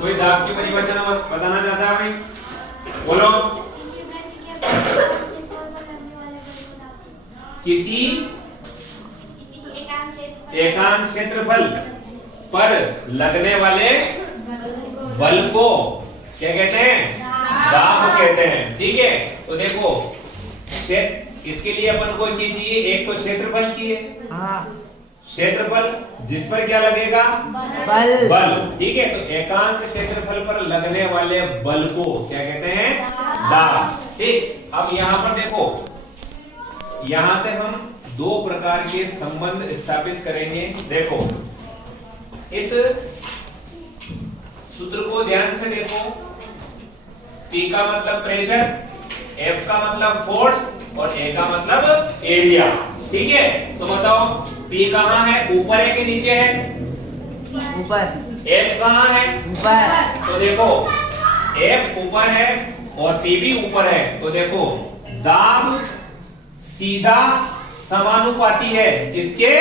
कोई दाब की परिभाषा बताना चाहता है भाई? बोलो। किसी एकांक क्षेत्रफल पर लगने वाले बल को क्या कहते हैं? दाब कहते हैं। ठीक है, तो देखो इसके लिए अपन को क्या चाहिए? एक तो क्षेत्रफल चाहिए। क्षेत्रफल जिस पर क्या लगेगा? बल। ठीक है, तो एकांक क्षेत्रफल पर लगने वाले बल को क्या कहते हैं? दाब। ठीक, अब यहां पर देखो, यहां से हम दो प्रकार के संबंध स्थापित करेंगे। देखो इस सूत्र को ध्यान से देखो। P का मतलब प्रेशर, F का मतलब फोर्स और A का मतलब एरिया। ठीक है, तो बताओ P कहाँ है? ऊपर है कि नीचे है? ऊपर। F कहाँ है? ऊपर। तो देखो F ऊपर है और P भी ऊपर है, तो देखो दाब सीधा समानुपाती है किसके?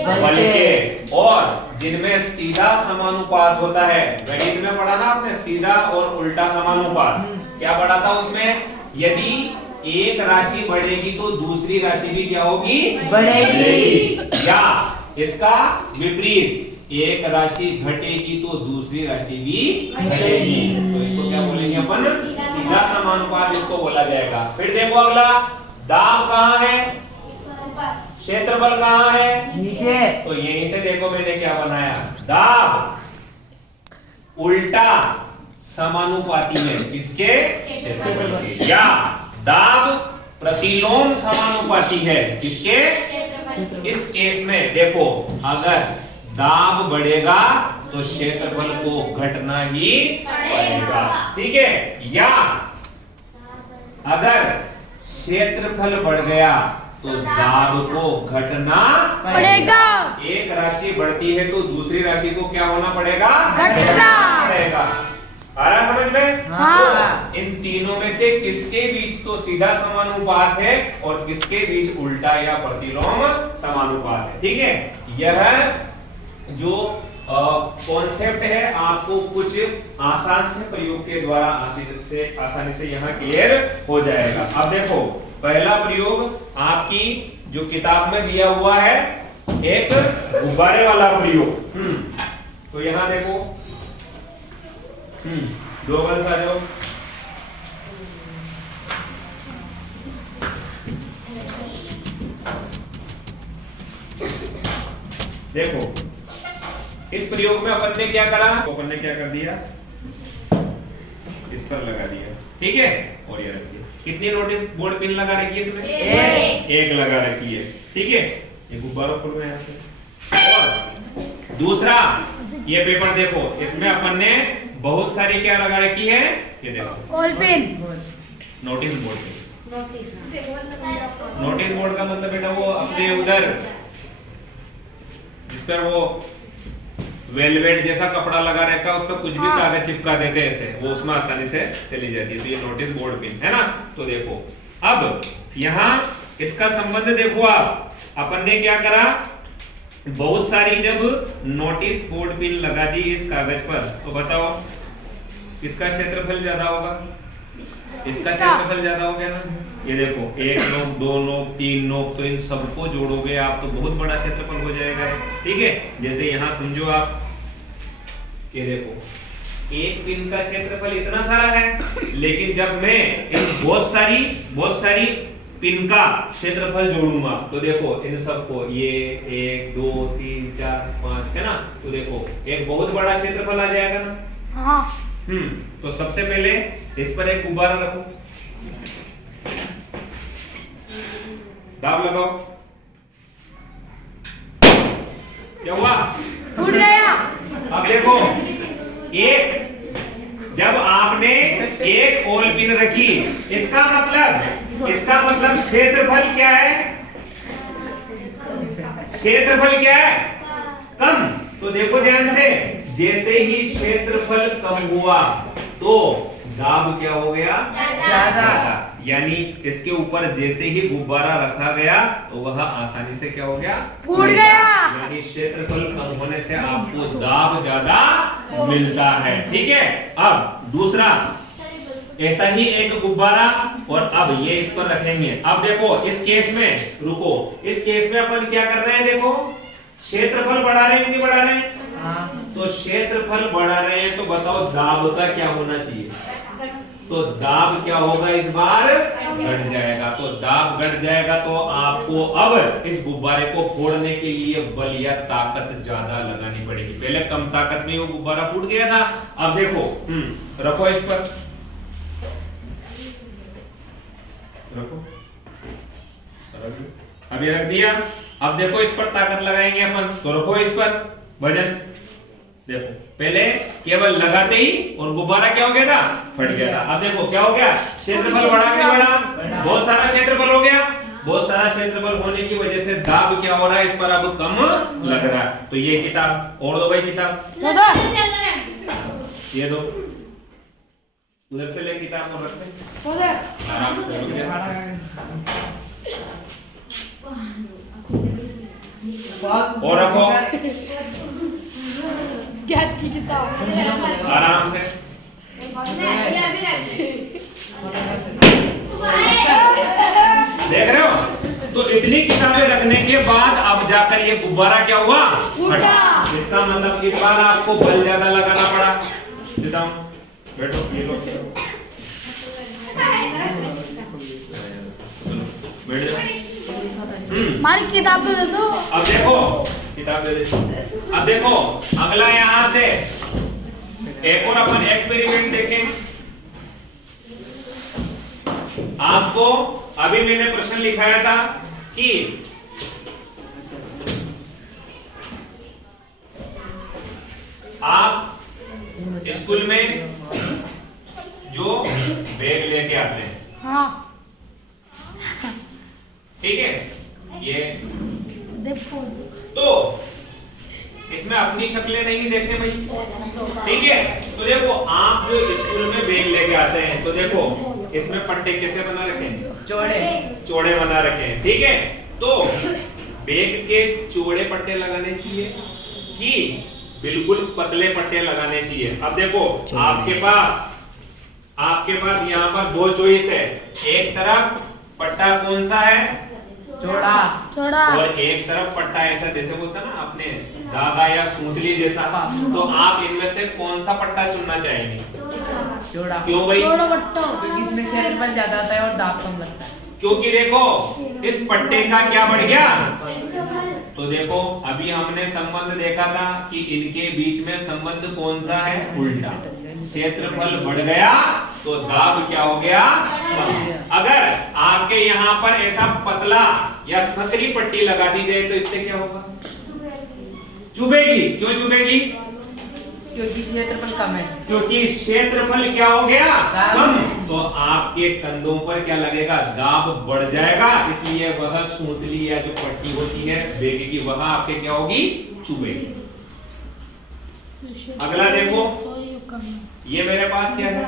बल के। और जिनमें सीधा समानुपात होता है, गणित में पढ़ा ना आपने, सीधा और उल्टा समानुपात। क्या पढ़ा था उसमें? यदि एक राशि बढ़ेगी तो दूसरी राशि भी क्या होगी? बढ़ेगी। या इसका विपरीत, एक राशि घटेगी तो दूसरी राशि भी घटेगी। तो इसको क्या बोलेंगे अपन? सीधा समानुपात इसको बोला जाएगा। फिर देखो अगला, दाब कहाँ है? क्षेत्रफल कहाँ है? नीचे। तो यहीं से देखो मैंने क्या बनाया, दाब उल्टा समानुपाती है किसके? क्षेत्रफल के। या दाब प्रतिलोम समानुपाती है किसके? इस केस में देखो, अगर दाब बढ़ेगा तो क्षेत्रफल को घटना ही पड़ेगा। ठीक है, या अगर क्षेत्रफल बढ़ गया तो दाब को घटना पड़ेगा। एक राशि बढ़ती है तो दूसरी राशि को क्या होना पड़ेगा? घटना पड़ेगा। आ रहा समझ में? हाँ। तो इन तीनों में से किसके बीच तो सीधा समानुपात है और किसके बीच उल्टा या प्रतिलोम समानुपात है? ठीक है, यह जो कॉन्सेप्ट है आपको कुछ आसान से प्रयोग के द्वारा आसानी से यहाँ क्लियर हो जाएगा। अब देखो, पहला प्रयोग आपकी जो किताब में दिया हुआ है, एक गुब्बारे वाला प्रयोग। तो यहाँ देखो, दो बल्स आ जाओ। देखो इस प्रयोग में अपन ने क्या करा? अपन ने क्या कर दिया? इस पर लगा दिया। ठीक है, और ये रखिए। कितनी नोटिस बोर्ड पिन लगा रखी है इसमें? एक लगा रखी है। ठीक है, ये गुब्बारा खोल में यहाँ से। और दूसरा ये पेपर देखो, इसमें अपन ने बहुत सारी क्या लगा रखी है? ये देखो बॉल पेन, नोटिस बोर्ड पे। नोटिस बोर्ड का मतलब बेटा वो अपने उधर जिस पर वो वेलवेट जैसा कपड़ा लगा रखा, उस पर कुछ भी कागज चिपका देते हैं ऐसे, वो उसमें आसानी से चली जाती है। तो ये नोटिस बोर्ड पिन है ना। तो देखो अब यहाँ इसका संबंध देखो, आप अपन ने क्या करा? बहुत सारी जब नोटिस बोर्ड पिन लगा दी इस कागज पर, तो बताओ किसका क्षेत्रफल ज्यादा होगा? इसका क्षेत्रफल ज्यादा हो गया ना। ये देखो, एक नोक, दो नोक, तीन नोक, तो इन सबको जोड़ोगे आप तो बहुत बड़ा क्षेत्रफल हो जाएगा। ठीक है, जैसे यहाँ समझो आप, ये देखो एक पिन का क्षेत्रफल इतना सारा है, लेकिन जब मैं इन बहुत सारी पिन का क्षेत्रफल जोड़ूंगा तो देखो इन सबको, ये 1 2 3 4 5 है ना, तो देखो एक बहुत बड़ा क्षेत्रफल आ जाएगा ना। हाँ। तो सबसे पहले इस पर एक गुब्बारा रखो, दाब लगाओ। क्या हुआ? टूट गया। अब देखो, जब आपने एक ओल पिन रखी, इसका मतलब क्षेत्रफल क्या है? क्षेत्रफल क्या है? कम। तो देखो ध्यान से, जैसे ही क्षेत्रफल कम हुआ तो दाब क्या हो गया? ज्यादा। यानी इसके ऊपर जैसे ही गुब्बारा रखा गया तो वह आसानी से क्या हो गया, फूट गया। यानी क्षेत्रफल कम होने से आपको दाब ज्यादा मिलता है। ठीक है, अब दूसरा ऐसा ही एक गुब्बारा, और अब ये इस पर रखेंगे। अब देखो इस केस में, रुको, इस केस में अपन क्या कर रहे हैं, देखो क्षेत्रफल बढ़ा रहे हैं कि बढ़ा रहे हैं, तो क्षेत्रफल बढ़ा रहे हैं तो बताओ दाब का क्या होना चाहिए, तो दाब क्या होगा, इस बार घट जाएगा। तो दाब घट जाएगा तो आपको अब इस गुब्बारे को फोड़ने के लिए बल या ताकत ज्यादा लगानी पड़ेगी। पहले कम ताकत में वो गुब्बारा फूट गया था, अब देखो रखो इस पर, रखो, अब ये रख दिया। अब देखो इस पर ताकत लगाएंगे अपन, तो रखो इस पर वजन। देखो पहले केवल लगाते ही और गुब्बारा क्या हो गया था, फट गया था। अब देखो क्या हो गया, क्षेत्रफल बढ़ा के बढ़ा, बहुत सारा क्षेत्रफल हो गया। बहुत सारा क्षेत्रफल होने की वजह से दाब क्या हो रहा है, इस पर अब कम लग रहा है। तो ये किताब और दो भाई, किताब ये दो, उधर से ले किताब और रखते आराम से, रुक जा। और रखो क्या ठीक है, आराम से। देख रहे हो, तो इतनी किताबें रखने के बाद अब जाकर ये गुब्बारा क्या हुआ, फटा। इसका मतलब इस बार आपको बल ज्यादा लगाना पड़ा। सिट डाउन, बैठो, ये लो, बैठ जाओ। हमारी किताब तो दे दो। अब देखो किताब दे दे। अब देखो अगला यहां से एक और अपन एक्सपेरिमेंट देखें। आपको अभी मैंने प्रश्न लिखाया था कि आप स्कूल में जो बैग लेके आते हैं, हाँ ठीक है, ये देखो, तो इसमें अपनी शक्लें नहीं देखते भाई, ठीक है। तो देखो आप जो स्कूल में बैग लेके आते हैं, तो देखो इसमें पट्टे कैसे बना रखे हैं, चौड़े बना रखे हैं, ठीक है। तो बैग के चौड़े पट्टे लगाने चाहिए कि बिल्कुल पतले पट्टे लगाने चाहिए। अब देखो आपके पास यहाँ पर दो चॉइस है। एक तरफ पट्टा कौन सा है, चौड़ा, और एक तरफ पट्टा ऐसा जैसे बोलता ना आपने दागा या सूतली जैसा। तो आप इनमें से कौन सा पट्टा चुनना चाहेंगे, क्यों भाई, चौड़ा पट्टा, क्योंकि इसमें क्षेत्रफल ज्यादा होता है और दाब कम लगता है। क्योंकि देखो इस पट्टे का क्या बढ़ गया, तो देखो अभी हमने संबंध देखा था कि इनके बीच में संबंध कौन सा है, उल्टा। क्षेत्रफल बढ़ गया तो दाब क्या हो गया, कम। अगर आपके यहाँ पर ऐसा पतला या सकरी पट्टी लगा दी जाए तो इससे क्या होगा, चुभेगी। क्यों चुभेगी, क्योंकि क्षेत्रफल कम है, क्योंकि क्षेत्रफल क्या हो गया, कम। तो आपके कंधों पर क्या लगेगा, दाब बढ़ जाएगा। इसलिए वह सूतली या जो पट्टी होती है बैग की, वह आपके क्या होगी, चुभेगी। अगला देखो, ये मेरे पास क्या है,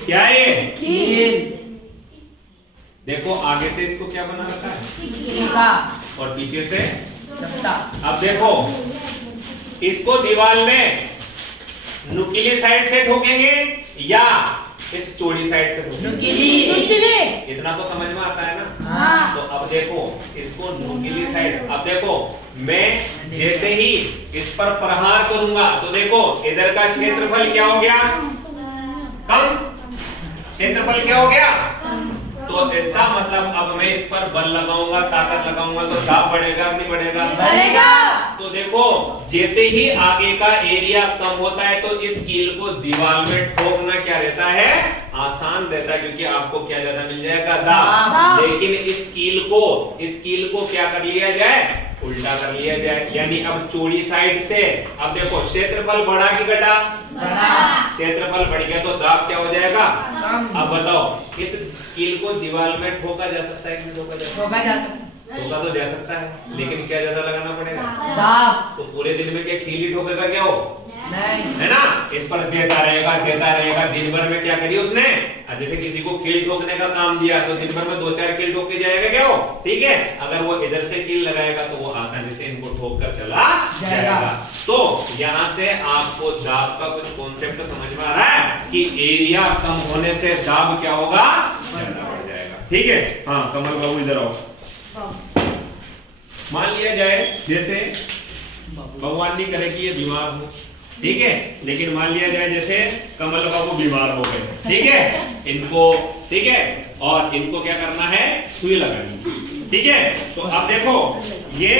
क्या है ये, देखो आगे से इसको क्या बना रखा है, और पीछे से चपटा। अब देखो इसको दीवार में नुकीली साइड से ठोकेंगे या इस चौड़ी साइड से ठोकेंगे, नुकीली, इतना तो समझ में आता है ना। हाँ। तो अब देखो इसको नुकीली साइड, अब देखो मैं जैसे ही इस पर प्रहार करूंगा तो देखो इधर का क्षेत्रफल क्या हो गया, कम। क्षेत्रफल क्या हो गया, तो इसका मतलब अब मैं इस पर बल लगाऊंगा, ताकत लगाऊंगा तो दाब बढ़ेगा नहीं बढ़ेगा, बढ़ेगा। तो देखो जैसे ही आगे का एरिया कम होता है तो इस कील को दीवार में ठोकना क्या रहता है, आसान रहता है, क्योंकि आपको क्या ज्यादा मिल जाएगा, दाब। लेकिन इस कील को क्या कर लिया जाए, उल्टा कर लिया जाए। यानी अब चौड़ी साइड से, अब देखो क्षेत्रफल बढ़ा कि घटा, क्षेत्रफल बढ़ गया तो दाब क्या हो जाएगा, अब बताओ इस कील को दीवार में ठोका जा सकता है कि नहीं ठोका जा सकता, ठोका तो जा सकता है, लेकिन क्या ज्यादा लगाना पड़ेगा, दाब। तो पूरे दिन में क्या कील ही ठोकेगा क्या हो, नहीं, है ना। इस पर देता रहेगा। दिन भर में क्या करिए उसने, जैसे किसी को कील ठोकने का काम दिया तो दिन भर में 2-4 कील ठोक के जाएगा क्या वो, ठीक है। अगर वो इधर से कील लगाएगा तो वो आसानी से इनको ठोक कर चला जाएगा। तो यहाँ से आपको दाब का कुछ कॉन्सेप्ट समझ में आ रहा है कि एरिया कम होने से दाब क्या होगा, ज्यादा बढ़ जाएगा, ठीक है। हाँ कमल बाबू इधर आओ। मान लिया जाए जैसे भगवान नहीं करे कि ये बीमार हो, ठीक है, लेकिन मान लिया जाए जैसे कमल बाबू बीमार हो गए, ठीक है, इनको, ठीक है, और इनको क्या करना है, सुई लगानी, ठीक है। तो अब देखो ये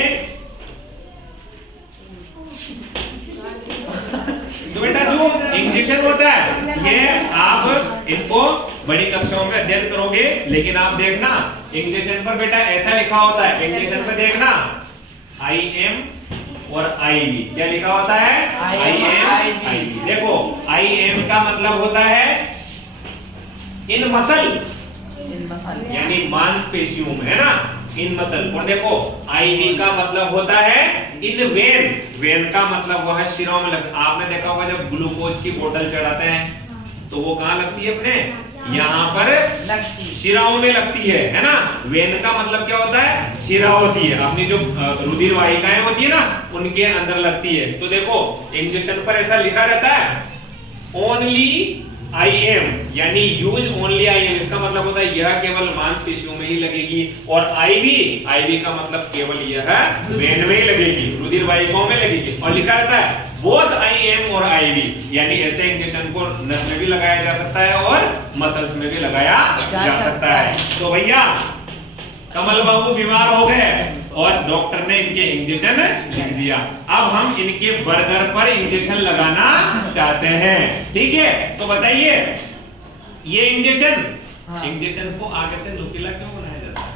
तो बेटा जो इंजेक्शन होता है ये आप इनको बड़ी कक्षाओं में अध्ययन करोगे, लेकिन आप देखना इंजेक्शन पर बेटा ऐसा लिखा होता है, इंजेक्शन पे देखना IM और IV क्या लिखा होता है, IM IV। देखो IM का मतलब होता है इन मसल, यानी मांसपेशियों में, है ना, इन मसल। और देखो IV का मतलब होता है इन वेन, वेन का मतलब वह शिराओं में लगता है। आपने देखा होगा जब ग्लूकोज की बोतल चढ़ाते हैं तो वो कहाँ लगती है, अपने यहाँ पर शिराओं में लगती है ना। वेन का मतलब क्या होता है, शिरा होती है, अपनी जो रुधिर वाहिकाएं होती है ना उनके अंदर लगती है। तो देखो इंजेक्शन पर ऐसा लिखा रहता है ओनली IM, यानी यूज ओनली IM, इसका मतलब होता है यह केवल मांसपेशियों में ही लगेगी। और IV का मतलब केवल यह वेन में ही लगेगी, रुधिर वाहिकाओं में लगेगी। और लिखा रहता है बोथ IM और IV, यानी ऐसे इंजेक्शन को नस में भी लगाया जा सकता है और मसल्स में भी लगाया जा सकता है। तो भैया कमल बाबू बीमार हो गए और डॉक्टर ने इनके इंजेक्शन लिख दिया। अब हम इनके बर्गर पर इंजेक्शन लगाना चाहते हैं, ठीक है। तो बताइए ये इंजेक्शन, इंजेक्शन को आगे से नुकीला क्यों बनाया जाता है?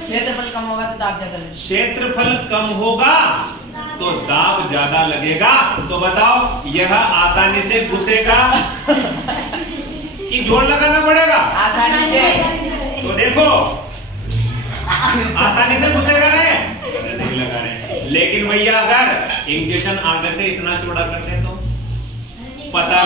क्षेत्रफल कम होगा तो दाब ज्यादा लगेगा। क्षेत्रफल कम होगा तो दाब ज्यादा लगेगा। तो बताओ यह आसानी से घुसेगा कि जोर लगाना पड़ेगा? आसानी से। तो देखो आसानी से घुसेगा नहीं लगा रहे। लेकिन भैया अगर इंजेक्शन आगे से इतना चौड़ा कर दे तो पता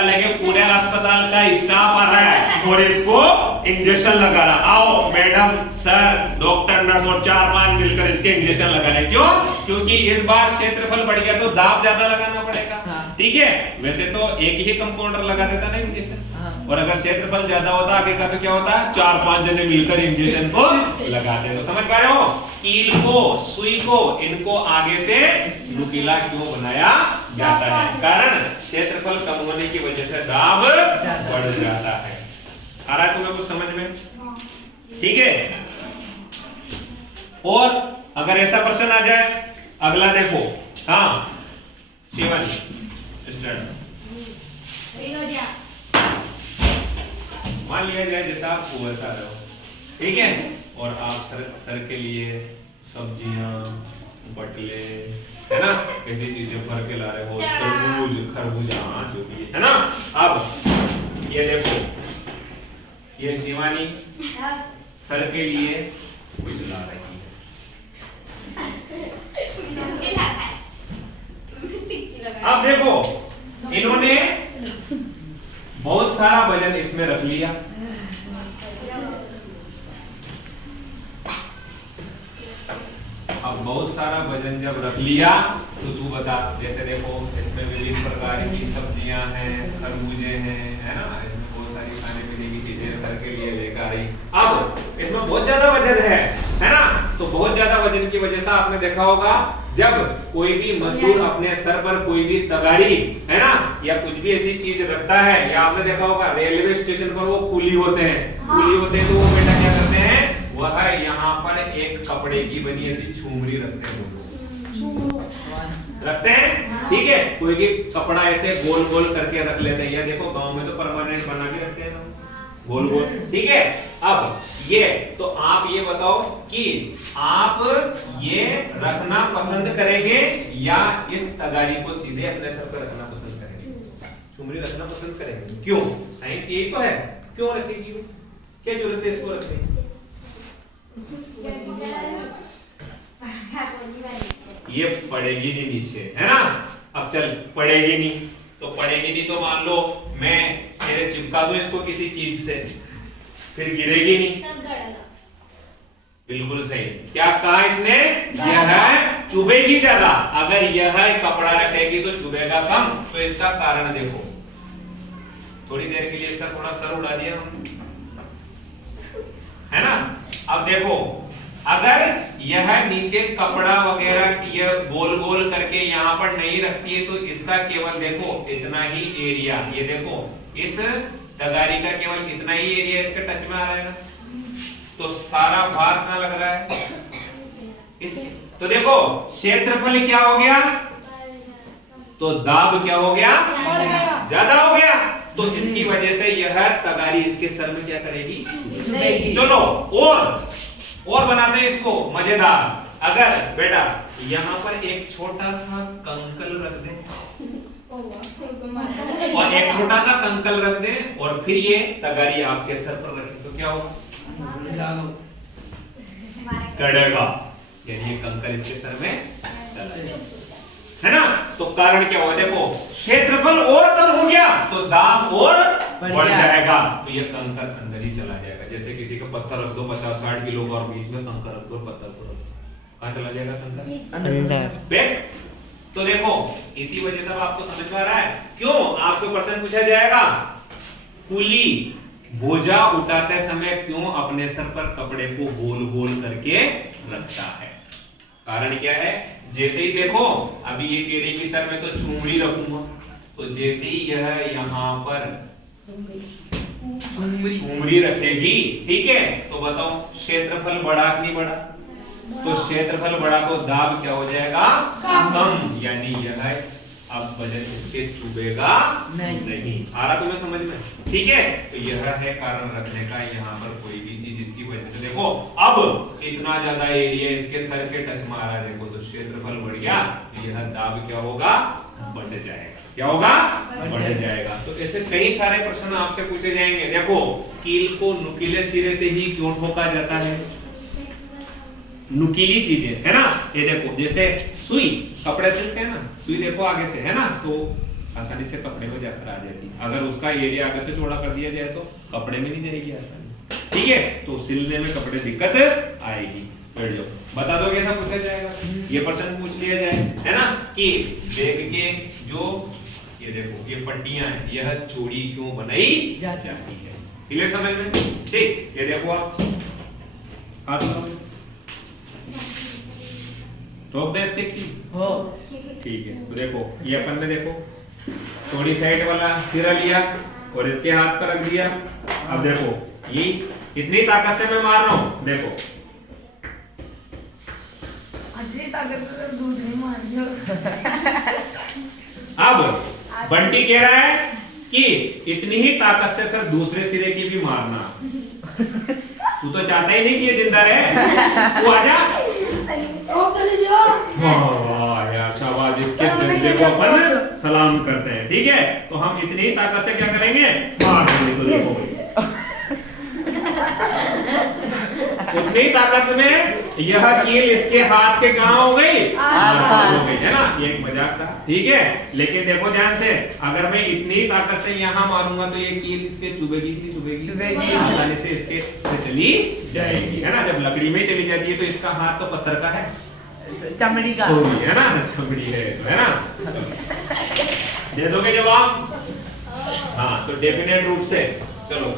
लगे पूरे अस्पताल का स्टाफ आ रहा है और इसको इंजेक्शन लगा रहा, आओ मैडम सर डॉक्टर नर्स और 4-5 मिलकर इसके इंजेक्शन लगा रहे। क्यों? क्योंकि इस बार क्षेत्रफल बढ़ गया तो दाब ज्यादा लगाना पड़ेगा, ठीक है। वैसे तो एक ही कंपाउंडर लगा देता ना इंजेक्शन, और अगर क्षेत्रफल ज्यादा होता आगे का तो क्या होता है 4-5 जने मिलकर इंजेक्शन को लगाते हैं। तो समझ पा रहे हो कील को, सुई को, इनको आगे से नुकीला क्यों बनाया जाता है? कारण क्षेत्रफल कम होने की वजह से दाब बढ़ जाता है। आ रहा है तुम्हें कुछ समझ में? ठीक है। और अगर ऐसा प्रश्न आ जाए, अगला देखो, हाँ शिवानी स्टार्ट। मान लिया जाए जैसा आप कुएं आ रहे हो, ठीक है, और आप सर के लिए सब्जियां, बटले, है ना, कैसी चीजें भर के ला रहे हो, तरबूज, खरबूजा, जो भी है ना। अब ये देखो, ये शिवानी सर के लिए कुछ ला रही है। अब देखो इन्होंने बहुत सारा वजन इसमें रख लिया, अब बहुत सारा वजन जब रख लिया तो तू बता, जैसे देखो इसमें विभिन्न प्रकार की सब्जियां हैं, खरबूजे हैं, है ना, इसमें बहुत सारी खाने पीने की चीजें सर के लिए लेकर आई। अब इसमें बहुत ज्यादा वजन है ना, तो बहुत ज्यादा वजन की वजह से आपने देखा होगा जब कोई भी मजदूर अपने सर पर कोई भी तगारी, है ना, या कुछ भी ऐसी चीज रखता है, या आपने देखा होगा रेलवे स्टेशन पर वो कूली होते हैं, कूली होते हैं तो वो बेटा क्या करते हैं, वह यहाँ पर एक कपड़े की बनी ऐसी छूमरी रखते हैं, ठीक है, कोई भी कपड़ा ऐसे गोल गोल करके रख लेते हैं, या देखो गांव में तो परमानेंट बना के रखते हैं ना गोल गोल, ठीक है। अब ये तो आप ये बताओ कि आप ये रखना पसंद करेंगे या इस तगारी को सीधे अपने सर पर रखना पसंद करेंगे? छुमरी रखना पसंद करेंगे, क्यों? साइंस यही तो है, क्यों रखेगी वो, क्या जरूरत है इसको रखने की? ये पड़ेगी नहीं नीचे, है ना। अब चल पड़ेगी नहीं, तो पड़ेगी नहीं तो मान लो मैं मेरे चिपका दूं इसको किसी चीज से, फिर गिरेगी नहीं। बिल्कुल सही। क्या कहा इसने? यह चुभेगी ज्यादा। अगर यह कपड़ा रखेगी तो चुभेगा कम। तो इसका कारण देखो, थोड़ी देर के लिए इसका थोड़ा सर उड़ा दिया है ना। अब देखो, अगर यह नीचे कपड़ा वगैरह यह गोल गोल करके यहाँ पर नहीं रखती है तो इसका केवल देखो इतना ही एरिया, ये देखो इस तगारी का केवल इतना ही एरिया इसके टच में आ रहा है ना, तो सारा भार कहाँ लग रहा है इसे। तो देखो क्षेत्रफल क्या हो गया, तो दाब क्या हो गया, ज्यादा हो गया। तो इसकी वजह से यह तगारी इसके सर में क्या करेगी, चलो और बनाते हैं इसको मजेदार। अगर बेटा यहाँ पर एक छोटा सा कंकल रख दे और एक छोटा सा कंकल रख दे और फिर ये तगारी आपके सर पर रखे तो क्या होगा, गड़ेगा, यानी ये कंकल इसके सर में है ना। तो कारण क्या होगा, देखो क्षेत्रफल और कम हो गया तो दाब और बढ़ जाएगा, तो ये कंकर अंदर ही चला जाएगा। जैसे किसी का पत्थर रख दो 50-60 किलो का और बीच में कंकर रख दो, पत्थर को कहां चला जाएगा, कंकर अंदर। तो देखो इसी वजह से आपको समझ में आ रहा है क्यों आपको प्रश्न पूछा जाएगा, कुली बोझा उठाते समय क्यों अपने सर पर कपड़े को गोल गोल करके रखता है। कारण क्या है, जैसे ही देखो अभी ये कह रही कि सर मैं तो चुमड़ी रखूंगा, तो जैसे ही यह यहाँ पर चुमड़ी रखेगी, ठीक है, तो बताओ क्षेत्रफल बढ़ा कि नहीं बढ़ा, तो क्षेत्रफल बढ़ा तो दाब क्या हो जाएगा, कम, यानी यह अब वजन इसके चुभेगा नहीं। आ रहा तुम्हें समझ में, ठीक है। तो यह है कारण रखने का, यहाँ पर कोई भी चीज इसकी वजह से देखो अब इतना ज्यादा एरिया इसके सर के टच में आ रहा है, देखो तो क्षेत्रफल बढ़ गया, तो यह दाब क्या होगा, बढ़ जाएगा। क्या होगा, बढ़ जाएगा। तो ऐसे कई सारे प्रश्न आपसे पूछे जाएंगे। देखो कील को नुकीले सिरे से ही क्यों ठोका जाता है, नुकीली चीजें है ना, ये देखो जैसे सुई कपड़े सिलते हैं ना, सुई देखो आगे से है ना, तो आसानी से कपड़े में जाकर आ जाती है। अगर उसका एरिया आगे से चौड़ा कर दिया जाए तो कपड़े में नहीं जाएगी आसानी से, ठीक है, तो सिलने में कपड़े दिक्कत आएगी। बैठ जाओ, बता दो कैसा पूछा जाएगा, ये प्रश्न पूछ लिया जाए है ना, कि बैग के जो ये देखो ये पट्टियां हैं यह चौड़ी क्यों बनाई जाती है, क्लियर समझ में, ठीक। ये देखो आप हाथ ठोक दे इसके की हो, ठीक है। तो देखो ये अपन ने देखो थोड़ी साइड वाला सिरा लिया और इसके हाथ पर रख दिया। अब देखो ये कितनी ताकत से मैं मार रहा हूं, देखो ताकत से दूध नहीं मार। अब बंटी कह रहा है कि इतनी ही ताकत से सर दूसरे सिरे की भी मारना। तू तो चाहता ही नहीं कि ये जिंदा रहे, तू आजा। वाह यार शाबाश, इसके जज्बे को अपन सलाम करते हैं, ठीक है। तो हम इतनी ही ताकत से क्या करेंगे, मार देंगे। तो देखो उतनी ताकत में यह कील इसके हाथ के कहां हो गई, हो गई है ना, ये एक मजाक था, ठीक है। लेकिन देखो ध्यान से, अगर मैं इतनी ताकत से यहाँ मारूंगा तो ये कील इसके चुभेगी कि चुभेगी, आसानी से इसके से चली जाएगी, है ना। जब लकड़ी में चली जाती है तो इसका हाथ तो पत्थर का है, चमड़ी का है ना, चमड़ी है ना। दे दोगे जवाब, हाँ तो डेफिनेट रूप से, चलो